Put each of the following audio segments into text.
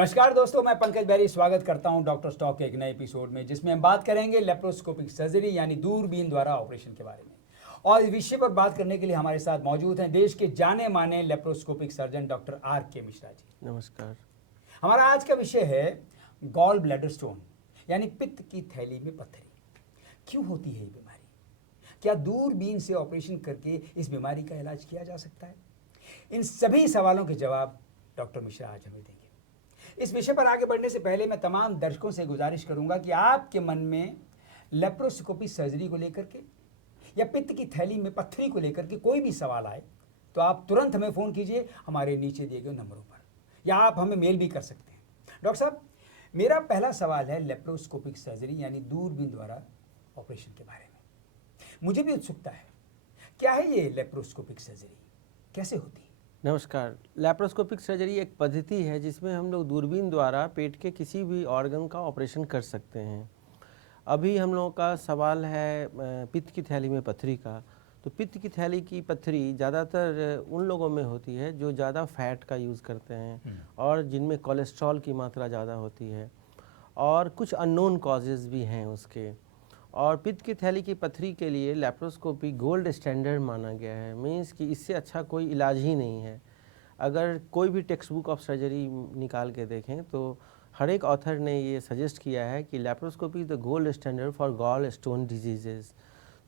नमस्कार दोस्तों, मैं पंकज बैरी स्वागत करता हूं डॉक्टर स्टॉक के एक नए एपिसोड में, जिसमें हम बात करेंगे लेप्रोस्कोपिक सर्जरी यानी दूरबीन द्वारा ऑपरेशन के बारे में। और इस विषय पर बात करने के लिए हमारे साथ मौजूद हैं देश के जाने माने laparoscopic surgeon doctor R.K. Mishra ji. नमस्कार। हमारा आज का विषय है गॉल ब्लैडर स्टोन यानी पित्त की थैली में पत्थरी। क्यों होती है ये बीमारी? क्या दूरबीन से ऑपरेशन करके इस बीमारी का इलाज किया जा सकता है? इन सभी सवालों के जवाब डॉक्टर मिश्रा आज हमें देंगे। इस विषय पर आगे बढ़ने से पहले मैं तमाम दर्शकों से गुजारिश करूंगा कि आपके मन में लेप्रोस्कोपी सर्जरी को लेकर के या पित्त की थैली में पत्थरी को लेकर के कोई भी सवाल आए तो आप तुरंत हमें फ़ोन कीजिए हमारे नीचे दिए गए नंबरों पर, या आप हमें मेल भी कर सकते हैं। डॉक्टर साहब, मेरा पहला सवाल है लेप्रोस्कोपिक सर्जरी यानी दूरबीन द्वारा ऑपरेशन के बारे में। मुझे भी उत्सुकता है, क्या है ये लेप्रोस्कोपिक सर्जरी, कैसे होती है? नमस्कार। लैप्रोस्कोपिक सर्जरी एक पद्धति है जिसमें हम लोग दूरबीन द्वारा पेट के किसी भी ऑर्गन का ऑपरेशन कर सकते हैं। अभी हम लोगों का सवाल है पित्त की थैली में पत्थरी का। तो पित्त की थैली की पत्थरी ज़्यादातर उन लोगों में होती है जो ज़्यादा फैट का यूज़ करते हैं और जिनमें कोलेस्ट्रॉल की मात्रा ज़्यादा होती है, और कुछ अननोन कॉजेज़ भी हैं उसके। और पित्त की थैली की पत्थरी के लिए लैप्रोस्कोपी गोल्ड स्टैंडर्ड माना गया है। मीन्स कि इससे अच्छा कोई इलाज ही नहीं है। अगर कोई भी टेक्स्ट बुक ऑफ सर्जरी निकाल के देखें तो हर एक ऑथर ने ये सजेस्ट किया है कि laparoscopy is the gold standard for gall stone diseases.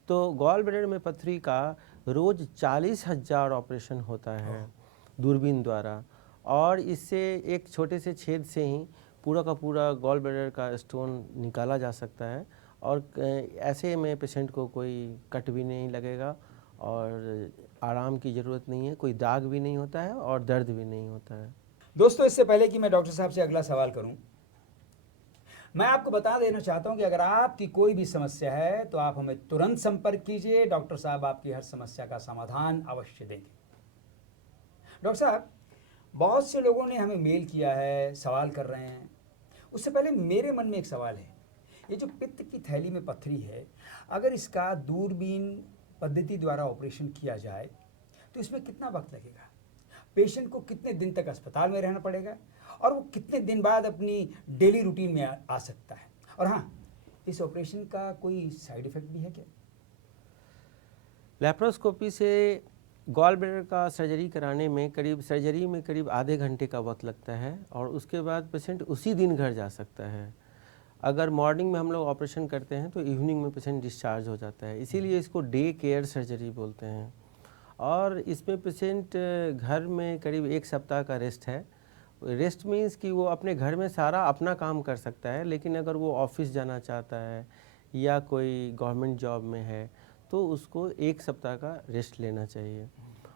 तो गॉल ब्लैडर में पत्थरी का रोज़ 40,000 ऑपरेशन होता है दूरबीन द्वारा, और इससे एक छोटे से छेद से ही पूरा का पूरा गॉल ब्लैडर का स्टोन निकाला जा सकता है। और ऐसे में पेशेंट को कोई कट भी नहीं लगेगा और आराम की ज़रूरत नहीं है, कोई दाग भी नहीं होता है और दर्द भी नहीं होता है। दोस्तों, इससे पहले कि मैं डॉक्टर साहब से अगला सवाल करूं, मैं आपको बता देना चाहता हूं कि अगर आपकी कोई भी समस्या है तो आप हमें तुरंत संपर्क कीजिए। डॉक्टर साहब आपकी हर समस्या का समाधान अवश्य देंगे। डॉक्टर साहब, बहुत से लोगों ने हमें मेल किया है, सवाल कर रहे हैं। उससे पहले मेरे मन में एक सवाल है, ये जो पित्त की थैली में पत्थरी है, अगर इसका दूरबीन पद्धति द्वारा ऑपरेशन किया जाए तो इसमें कितना वक्त लगेगा? पेशेंट को कितने दिन तक अस्पताल में रहना पड़ेगा और वो कितने दिन बाद अपनी डेली रूटीन में आ सकता है? और हाँ, इस ऑपरेशन का कोई साइड इफेक्ट भी है क्या? लैप्रोस्कोपी से गॉल ब्लैडर का सर्जरी में करीब आधे घंटे का वक्त लगता है, और उसके बाद पेशेंट उसी दिन घर जा सकता है। अगर मॉर्निंग में हम लोग ऑपरेशन करते हैं तो इवनिंग में पेशेंट डिस्चार्ज हो जाता है, इसीलिए इसको डे केयर सर्जरी बोलते हैं। और इसमें पेशेंट घर में करीब 1 सप्ताह का रेस्ट है। रेस्ट मीन्स कि वो अपने घर में सारा अपना काम कर सकता है, लेकिन अगर वो ऑफिस जाना चाहता है या कोई गवर्नमेंट जॉब में है तो उसको 1 सप्ताह का रेस्ट लेना चाहिए।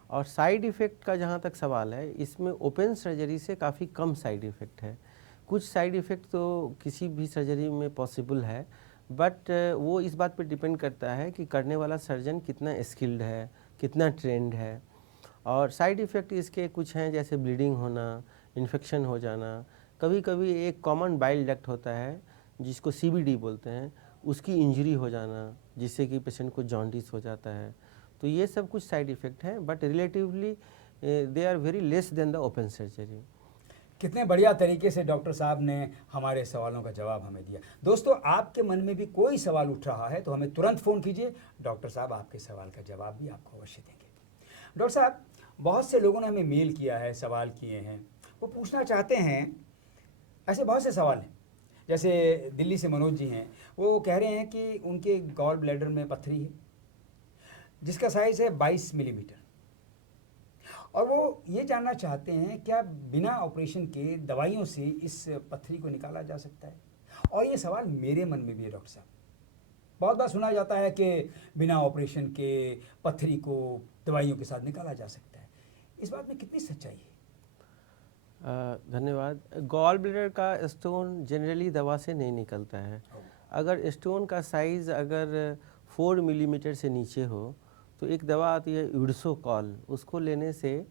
और साइड इफ़ेक्ट का जहाँ तक सवाल है, इसमें ओपन सर्जरी से काफ़ी कम साइड इफ़ेक्ट है। कुछ साइड इफ़ेक्ट तो किसी भी सर्जरी में पॉसिबल है, बट वो इस बात पर डिपेंड करता है कि करने वाला सर्जन कितना स्किल्ड है, कितना ट्रेंड है। और साइड इफ़ेक्ट इसके कुछ हैं, जैसे ब्लीडिंग होना, इन्फेक्शन हो जाना। कभी कभी एक कॉमन बाइल डक्ट होता है जिसको CBD बोलते हैं, उसकी इंजरी हो जाना, जिससे कि पेशेंट को जॉन्डिस हो जाता है। तो ये सब कुछ साइड इफ़ेक्ट हैं, but relatively they are very less than the open surgery. कितने बढ़िया तरीके से डॉक्टर साहब ने हमारे सवालों का जवाब हमें दिया। दोस्तों, आपके मन में भी कोई सवाल उठ रहा है तो हमें तुरंत फ़ोन कीजिए, डॉक्टर साहब आपके सवाल का जवाब भी आपको अवश्य देंगे। डॉक्टर साहब, बहुत से लोगों ने हमें मेल किया है, सवाल किए हैं, वो पूछना चाहते हैं, ऐसे बहुत से सवाल हैं। जैसे दिल्ली से मनोज जी हैं, वो कह रहे हैं कि उनके गॉल ब्लैडर में पत्थरी है जिसका साइज़ है 22 मिलीमीटर, और वो ये जानना चाहते हैं क्या बिना ऑपरेशन के दवाइयों से इस पत्थरी को निकाला जा सकता है? और ये सवाल मेरे मन में भी है डॉक्टर साहब। बहुत बार सुना जाता है कि बिना ऑपरेशन के पत्थरी को दवाइयों के साथ निकाला जा सकता है। इस बात में कितनी सच्चाई है? धन्यवाद। गॉल ब्लैडर का स्टोन जनरली दवा से नहीं निकलता है। अगर स्टोन का साइज़ अगर 4 मिलीमीटर से नीचे हो तो एक दवा आती है यूडसोकॉल, उसको लेने से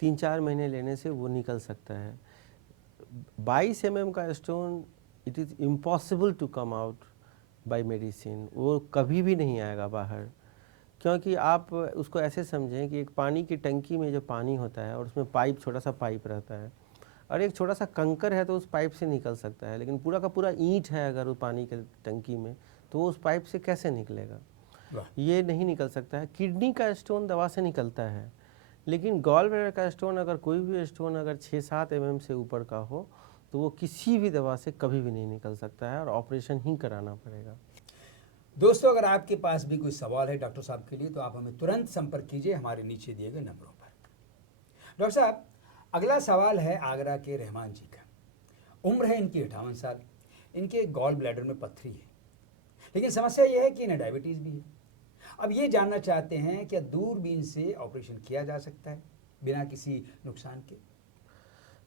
3-4 महीने लेने से वो निकल सकता है। 22 mm का stone, it is impossible to come out by medicine. वो कभी भी नहीं आएगा बाहर, क्योंकि आप उसको ऐसे समझें कि एक पानी की टंकी में जो पानी होता है और उसमें पाइप, छोटा सा पाइप रहता है। और एक छोटा सा कंकर है तो उस पाइप से निकल सकता है, लेकिन पूरा का पूरा ईंट है अगर वो पानी के टंकी में तो वो उस पाइप से कैसे निकलेगा? वाह। ये नहीं निकल सकता है। किडनी का स्टोन दवा से निकलता है, लेकिन गॉल ब्लैडर का स्टोन, अगर कोई भी स्टोन अगर 6-7 mm से ऊपर का हो तो वो किसी भी दवा से कभी भी नहीं निकल सकता है और ऑपरेशन ही कराना पड़ेगा। दोस्तों, अगर आपके पास भी कोई सवाल है डॉक्टर साहब के लिए तो आप हमें तुरंत संपर्क कीजिए हमारे नीचे दिए गए नंबरों पर। डॉक्टर साहब, अगला सवाल है आगरा के रहमान जी का। उम्र है इनकी 58 साल। इनके गॉल ब्लैडर में पत्थरी है, लेकिन समस्या यह है कि इन्हें डायबिटीज़ भी है। अब ये जानना चाहते हैं क्या दूरबीन से ऑपरेशन किया जा सकता है बिना किसी नुकसान के?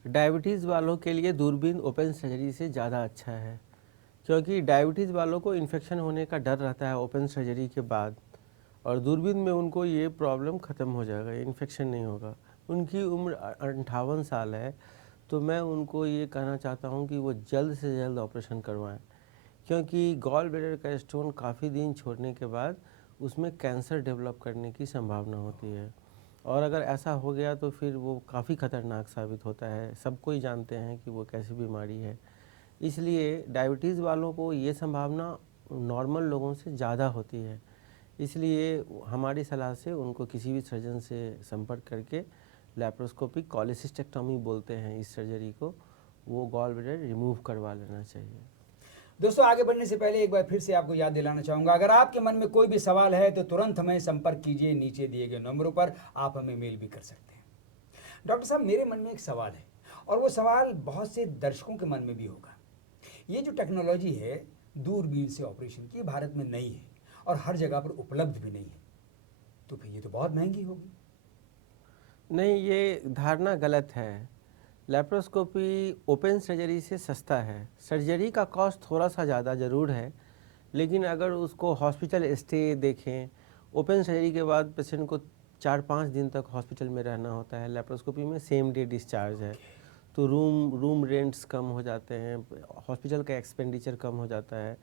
डायबिटीज़ वालों के लिए दूरबीन ओपन सर्जरी से ज़्यादा अच्छा है, क्योंकि डायबिटीज़ वालों को इन्फेक्शन होने का डर रहता है ओपन सर्जरी के बाद, और दूरबीन में उनको ये प्रॉब्लम ख़त्म हो जाएगा, इन्फेक्शन नहीं होगा। उनकी उम्र 58 साल है, तो मैं उनको ये कहना चाहता हूँ कि वो जल्द से जल्द ऑपरेशन करवाएं, क्योंकि गॉल ब्लैडर का स्टोन काफ़ी दिन छोड़ने के बाद उसमें कैंसर डेवलप करने की संभावना होती है, और अगर ऐसा हो गया तो फिर वो काफ़ी ख़तरनाक साबित होता है। सबको ही जानते हैं कि वो कैसी बीमारी है, इसलिए डायबिटीज़ वालों को ये संभावना नॉर्मल लोगों से ज़्यादा होती है। इसलिए हमारी सलाह से उनको किसी भी सर्जन से संपर्क करके लैप्रोस्कोपिक कॉलेसिस्टेक्टोमी बोलते हैं इस सर्जरी को, वो गॉल ब्लैडर रिमूव करवा लेना चाहिए। दोस्तों, आगे बढ़ने से पहले एक बार फिर से आपको याद दिलाना चाहूँगा, अगर आपके मन में कोई भी सवाल है तो तुरंत हमें संपर्क कीजिए नीचे दिए गए नंबरों पर। आप हमें मेल भी कर सकते हैं। डॉक्टर साहब, मेरे मन में एक सवाल है और वो सवाल बहुत से दर्शकों के मन में भी होगा। ये जो टेक्नोलॉजी है दूरबीन से ऑपरेशन की, भारत में नहीं है और हर जगह पर उपलब्ध भी नहीं है, तो फिर ये तो बहुत महंगी होगी। नहीं, ये धारणा गलत है। लैप्रोस्कोपी ओपन सर्जरी से सस्ता है। सर्जरी का कॉस्ट थोड़ा सा ज़्यादा ज़रूर है, लेकिन अगर उसको हॉस्पिटल स्टे देखें, ओपन सर्जरी के बाद पेशेंट को 4-5 दिन तक हॉस्पिटल में रहना होता है। लैप्रोस्कोपी में सेम डे डिस्चार्ज है, तो रूम रेंट्स कम हो जाते हैं, हॉस्पिटल का एक्सपेंडिचर कम हो जाता है।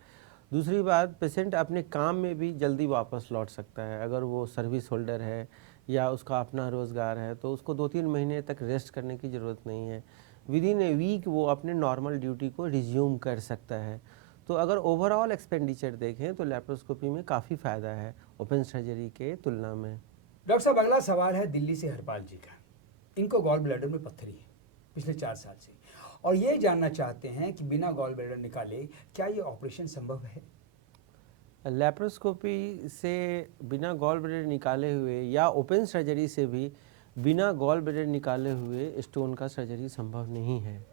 दूसरी बात, पेशेंट अपने काम में भी जल्दी वापस लौट सकता है। अगर वो सर्विस होल्डर है या उसका अपना रोज़गार है तो उसको 2-3 महीने तक रेस्ट करने की ज़रूरत नहीं है। विद इन ए वीक वो अपने नॉर्मल ड्यूटी को रिज्यूम कर सकता है। तो अगर ओवरऑल एक्सपेंडिचर देखें तो लैप्रोस्कोपी में काफ़ी फ़ायदा है ओपन सर्जरी के तुलना में। डॉक्टर साहब, अगला सवाल है दिल्ली से हरपाल जी का। इनको गॉल ब्लैडर में पत्थरी है पिछले 4 साल से, और ये जानना चाहते हैं कि बिना गॉल ब्लैडर निकाले क्या ये ऑपरेशन संभव है? लैप्रोस्कोपी से बिना गॉल ब्लैडर निकाले हुए या ओपन सर्जरी से भी बिना गॉल ब्लैडर निकाले हुए स्टोन का सर्जरी संभव नहीं है,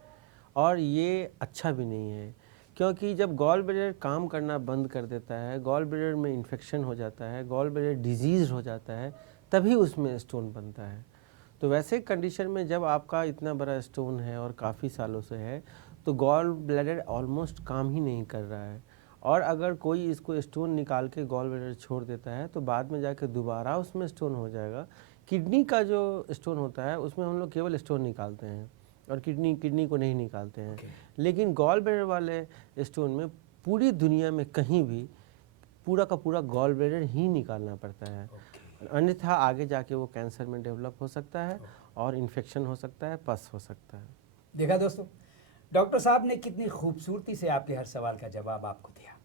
और ये अच्छा भी नहीं है, क्योंकि जब गॉल ब्लैडर काम करना बंद कर देता है, गॉल ब्लैडर में इन्फेक्शन हो जाता है, गॉल ब्लैडर डिजीज़ हो जाता है, तभी उसमें स्टोन बनता है। तो वैसे कंडीशन में जब आपका इतना बड़ा स्टोन है और काफ़ी सालों से है, तो गॉल ब्लैडर ऑलमोस्ट काम ही नहीं कर रहा है, और अगर कोई इसको स्टोन निकाल के गॉल ब्लैडर छोड़ देता है तो बाद में जाके दोबारा उसमें स्टोन हो जाएगा। किडनी का जो स्टोन होता है उसमें हम लोग केवल स्टोन निकालते हैं और किडनी को नहीं निकालते हैं। लेकिन गॉल ब्लैडर वाले स्टोन में पूरी दुनिया में कहीं भी पूरा का पूरा गॉल ब्लैडर ही निकालना पड़ता है, अन्यथा आगे जाके वो कैंसर में डेवलप हो सकता है और इन्फेक्शन हो सकता है, पस हो सकता है। देखा दोस्तों, डॉक्टर साहब ने कितनी खूबसूरती से आपके हर सवाल का जवाब आपको दिया।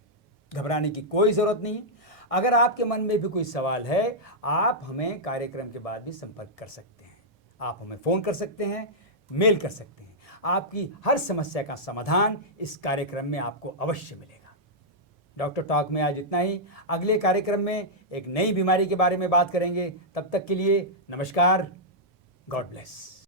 घबराने की कोई ज़रूरत नहीं है। अगर आपके मन में भी कोई सवाल है, आप हमें कार्यक्रम के बाद भी संपर्क कर सकते हैं। आप हमें फ़ोन कर सकते हैं, मेल कर सकते हैं। आपकी हर समस्या का समाधान इस कार्यक्रम में आपको अवश्य मिलेगा। डॉक्टर टॉक में आज इतना ही। अगले कार्यक्रम में एक नई बीमारी के बारे में बात करेंगे। तब तक के लिए नमस्कार। God bless.